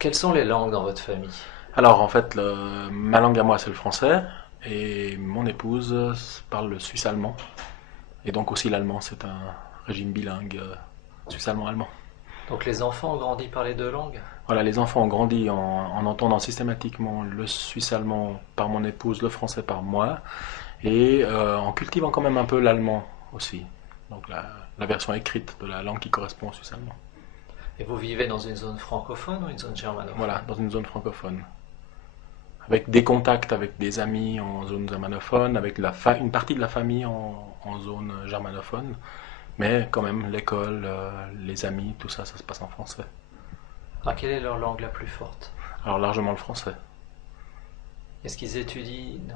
Quelles sont les langues dans votre famille? Alors, en fait, ma langue à moi, c'est le français, et mon épouse parle le suisse-allemand, et donc aussi l'allemand, c'est un régime bilingue, suisse-allemand-allemand. Donc les enfants ont grandi par les deux langues? Voilà, les enfants ont grandi en entendant systématiquement le suisse-allemand par mon épouse, le français par moi, et en cultivant quand même un peu l'allemand aussi. Donc la version écrite de la langue qui correspond au suisse-allemand. Et vous vivez dans une zone francophone ou une zone Voilà, germanophone? dans une zone francophone. Avec des contacts avec des amis en zone germanophone, avec une partie de la famille en zone germanophone, mais quand même l'école, les amis, tout ça, ça se passe en français. Alors quelle est leur langue la plus forte? Alors largement le français. Est-ce qu'ils étudient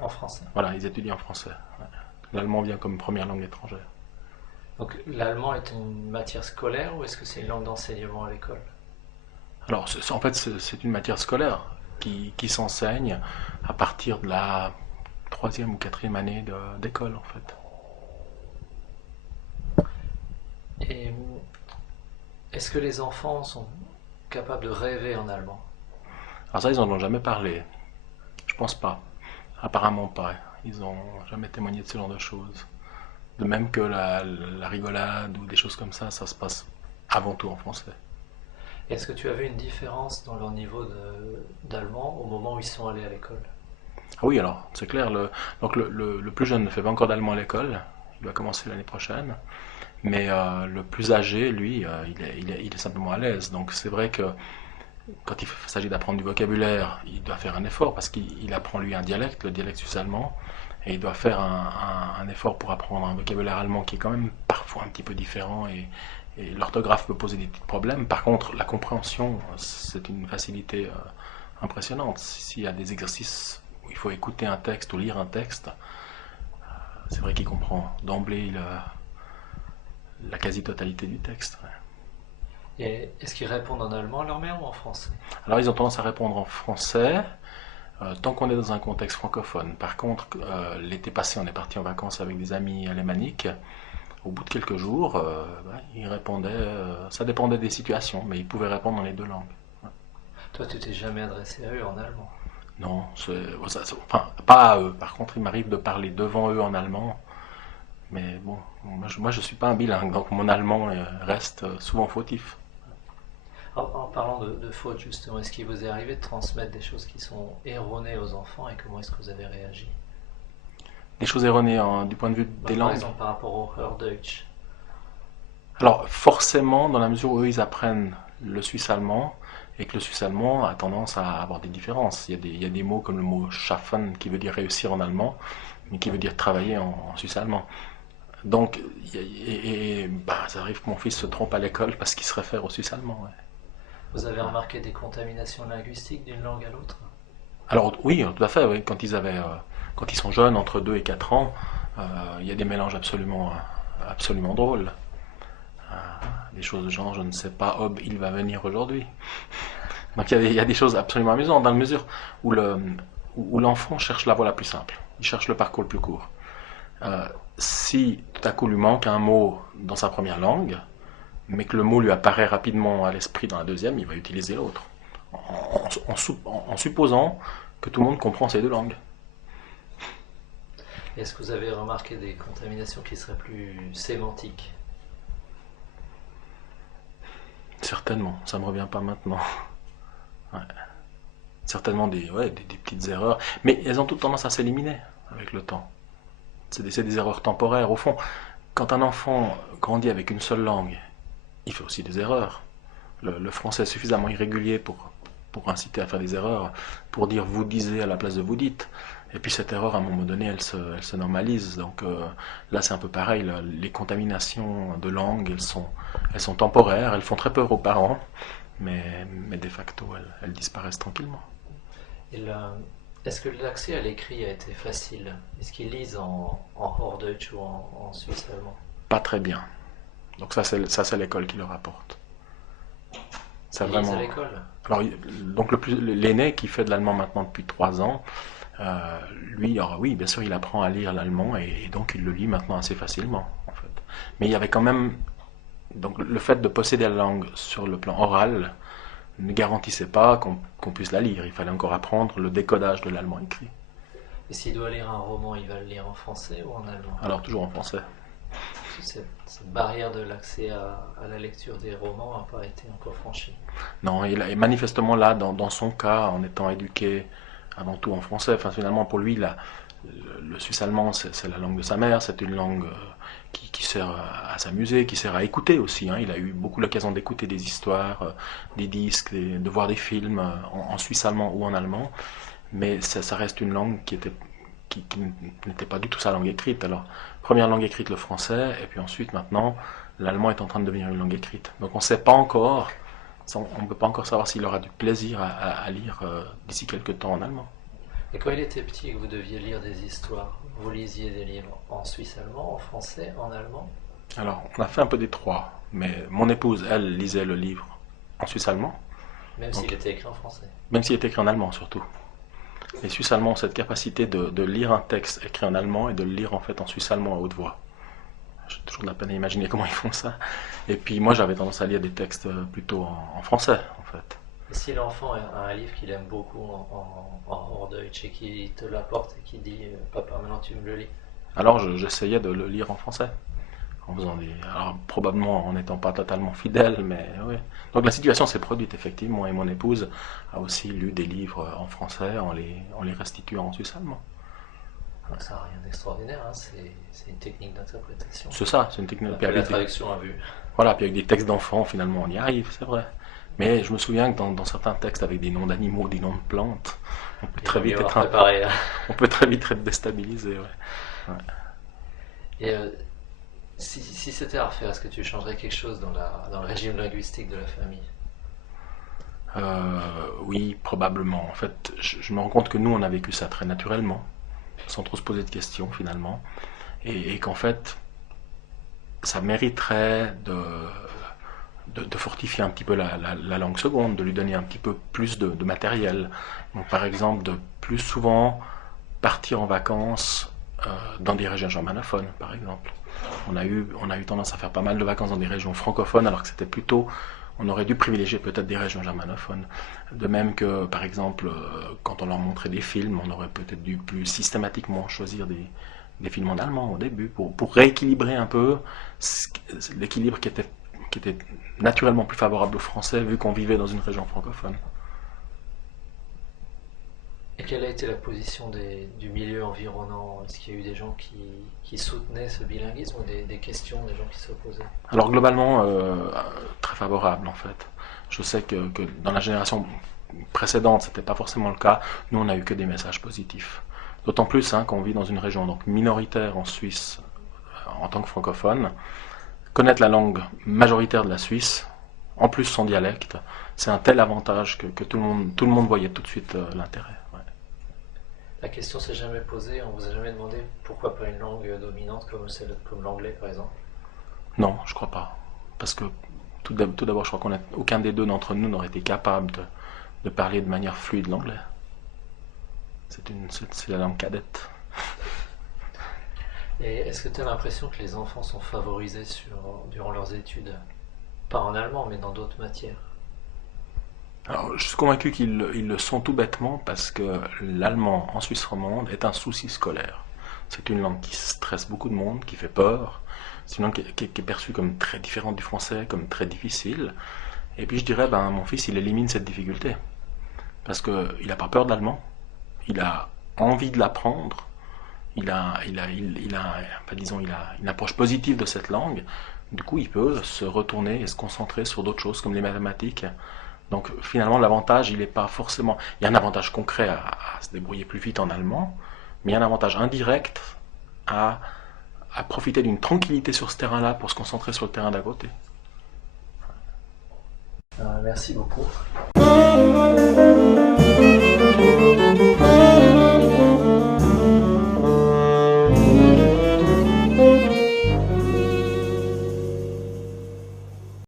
en français? Voilà, ils étudient en français. Ouais. L'allemand vient comme première langue étrangère. Donc l'allemand est une matière scolaire ou est-ce que c'est une langue d'enseignement à l'école? Alors en fait, c'est une matière scolaire qui s'enseigne à partir de la troisième ou quatrième année d'école, en fait. Et est-ce que les enfants sont capables de rêver en allemand? Alors ça, ils en ont jamais parlé. Je pense pas. Apparemment pas. Ils ont jamais témoigné de ce genre de choses. De même que la rigolade ou des choses comme ça se passe avant tout en français. Est-ce que tu as vu une différence dans leur niveau d'allemand au moment où ils sont allés à l'école? Ah oui, alors, c'est clair, donc le plus jeune ne fait pas encore d'allemand à l'école, il va commencer l'année prochaine, mais le plus âgé, lui, il est simplement à l'aise. Donc c'est vrai que quand il s'agit d'apprendre du vocabulaire, il doit faire un effort parce qu'il apprend lui un dialecte, le dialecte suisse-allemand, et il doit faire un effort pour apprendre un vocabulaire allemand qui est quand même parfois un petit peu différent et l'orthographe peut poser des petits problèmes. Par contre, la compréhension, c'est une facilité impressionnante. S'il y a des exercices où il faut écouter un texte ou lire un texte, c'est vrai qu'il comprend d'emblée la quasi-totalité du texte. Ouais. Et est-ce qu'ils répondent en allemand à leur mère ou en français? Alors ils ont tendance à répondre en français, tant qu'on est dans un contexte francophone. Par contre, l'été passé, on est parti en vacances avec des amis alémaniques. Au bout de quelques jours, ils répondaient, ça dépendait des situations, mais ils pouvaient répondre dans les deux langues. Ouais. Toi, tu t'es jamais adressé à eux en allemand. Non, enfin, pas à eux. Par contre, il m'arrive de parler devant eux en allemand, mais bon, moi je suis pas un bilingue, donc mon allemand reste souvent fautif. En parlant de fautes, justement, est-ce qu'il vous est arrivé de transmettre des choses qui sont erronées aux enfants et comment est-ce que vous avez réagi? Des choses erronées du point de vue des Par langues. exemple, par rapport au Hördeutsch. Alors forcément, dans la mesure où eux, ils apprennent le suisse-allemand, et que le suisse-allemand a tendance à avoir des différences. Il y a des mots comme le mot schaffen qui veut dire réussir en allemand, mais qui veut dire travailler en suisse-allemand. Donc, bah, ça arrive que mon fils se trompe à l'école parce qu'il se réfère au suisse-allemand. Ouais. Vous avez remarqué des contaminations linguistiques d'une langue à l'autre? Alors oui, tout à fait, oui. Quand ils sont jeunes, entre 2 et 4 ans, il y a des mélanges absolument drôles. Des choses de genre, je ne sais pas, Hob, il va venir aujourd'hui. Donc il y a des choses absolument amusantes dans la mesure où l'enfant cherche la voie la plus simple. Il cherche le parcours le plus court. Euh, Si tout à coup lui manque un mot dans sa première langue, mais que le mot lui apparaît rapidement à l'esprit dans la deuxième, il va utiliser l'autre. En supposant que tout le monde comprend ces deux langues. Est-ce que vous avez remarqué des contaminations qui seraient plus sémantiques? Certainement, ça me revient pas maintenant. Ouais. Certainement des petites erreurs, mais elles ont toutes tendance à s'éliminer avec le temps. C'est des erreurs temporaires. Au fond, quand un enfant grandit avec une seule langue, il fait aussi des erreurs. Le français est suffisamment irrégulier pour inciter à faire des erreurs, pour dire vous disiez à la place de vous dites. Et puis cette erreur, à un moment donné, elle se normalise. Donc là, c'est un peu pareil. Là, les contaminations de langue, elles sont temporaires, elles font très peur aux parents, mais de facto, elles disparaissent tranquillement. Et est-ce que l'accès à l'écrit a été facile? Est-ce qu'ils lisent en Hochdeutsch ou en suisse allemand? Pas très bien. Donc ça, c'est l'école qui le rapporte. C'est Ils lisent à vraiment. l'école? Alors, donc l'aîné qui fait de l'allemand maintenant depuis 3 ans, lui, alors oui, bien sûr, il apprend à lire l'allemand et donc il le lit maintenant assez facilement, en fait. Mais il y avait quand même, donc le fait de posséder la langue sur le plan oral, ne garantissait pas qu'on puisse la lire. Il fallait encore apprendre le décodage de l'allemand écrit. Et s'il doit lire un roman, il va le lire en français ou en allemand? Alors toujours en français. Cette barrière de l'accès à la lecture des romans n'a pas été encore franchie. Non, et manifestement là, dans son cas, en étant éduqué avant tout en français, enfin finalement pour lui, le suisse allemand, c'est la langue de sa mère, c'est une langue qui sert à s'amuser, qui sert à écouter aussi, hein. Il a eu beaucoup l'occasion d'écouter des histoires, des disques, de voir des films en suisse allemand ou en allemand, mais ça reste une langue qui n'était pas du tout sa langue écrite. Alors, première langue écrite le français, et puis ensuite maintenant, l'allemand est en train de devenir une langue écrite. Donc on ne sait pas encore, on ne peut pas encore savoir s'il aura du plaisir à lire d'ici quelques temps en allemand. Et quand il était petit et que vous deviez lire des histoires, vous lisiez des livres en suisse allemand, en français, en allemand? Alors, on a fait un peu des trois, mais mon épouse, elle, lisait le livre en suisse allemand, Même s'il donc, était écrit en français. même s'il est écrit en allemand surtout. Les Suisses allemands ont cette capacité de lire un texte écrit en allemand et de le lire en fait en suisse allemand à haute voix. J'ai toujours de la peine à imaginer comment ils font ça. Et puis moi j'avais tendance à lire des textes plutôt en français en fait. Et si l'enfant a un livre qu'il aime beaucoup en Hochdeutsch et qui te l'apporte et qui dit Papa, maintenant tu me le lis. Alors j'essayais de le lire en français. Alors probablement en n'étant pas totalement fidèle, mais oui. Donc la situation s'est produite effectivement, et mon épouse a aussi lu des livres en français en les restituant en suisse allemand. Donc ça n'a rien d'extraordinaire, hein, c'est une technique d'interprétation. C'est ça, c'est une technique. Puis La avec traduction à vue. voilà, puis avec des textes d'enfants, finalement on y arrive, c'est vrai. Mais je me souviens que dans certains textes avec des noms d'animaux, des noms de plantes, on peut Il très vaut vite mieux être avoir préparé. on peut très vite être déstabilisé. Ouais. Et si c'était à refaire, est-ce que tu changerais quelque chose dans le régime linguistique de la famille? Oui, probablement. En fait, je me rends compte que nous, on a vécu ça très naturellement, sans trop se poser de questions finalement, et qu'en fait, ça mériterait de fortifier un petit peu la langue seconde, de lui donner un petit peu plus de matériel. Donc, par exemple, de plus souvent partir en vacances dans des régions germanophones, par exemple. On a eu tendance à faire pas mal de vacances dans des régions francophones, alors que c'était plutôt, on aurait dû privilégier peut-être des régions germanophones. De même que, par exemple, quand on leur montrait des films, on aurait peut-être dû plus systématiquement choisir des films en allemand au début, pour rééquilibrer un peu l'équilibre qui était naturellement plus favorable aux Français, vu qu'on vivait dans une région francophone. Et quelle a été la position du milieu environnant? Est-ce qu'il y a eu des gens qui soutenaient ce bilinguisme ou des questions, des gens qui s'opposaient? Alors globalement, très favorable en fait. Je sais que dans la génération précédente, c'était pas forcément le cas. Nous, on n'a eu que des messages positifs. D'autant plus qu'on vit dans une région donc minoritaire en Suisse en tant que francophone. Connaître la langue majoritaire de la Suisse, en plus son dialecte, c'est un tel avantage que tout le monde voyait tout de suite l'intérêt. Ouais. La question s'est jamais posée, on vous a jamais demandé pourquoi pas une langue dominante comme l'anglais par exemple? Non, je crois pas. Parce que tout d'abord, je crois qu'aucun des deux d'entre nous n'aurait été capable de parler de manière fluide l'anglais. C'est la langue cadette. Et est-ce que tu as l'impression que les enfants sont favorisés durant leurs études? Pas en allemand, mais dans d'autres matières. Alors, je suis convaincu ils le sont tout bêtement parce que l'allemand en Suisse romande est un souci scolaire. C'est une langue qui stresse beaucoup de monde, qui fait peur. C'est une langue qui est perçue comme très différente du français, comme très difficile. Et puis je dirais, ben, mon fils, il élimine cette difficulté. Parce qu'il n'a pas peur de l'allemand, il a envie de l'apprendre, enfin, disons, il a une approche positive de cette langue. Du coup, il peut se retourner et se concentrer sur d'autres choses comme les mathématiques. Donc finalement, l'avantage, il n'est pas forcément... Il y a un avantage concret à se débrouiller plus vite en allemand, mais il y a un avantage indirect à profiter d'une tranquillité sur ce terrain-là pour se concentrer sur le terrain d'à côté. Merci beaucoup.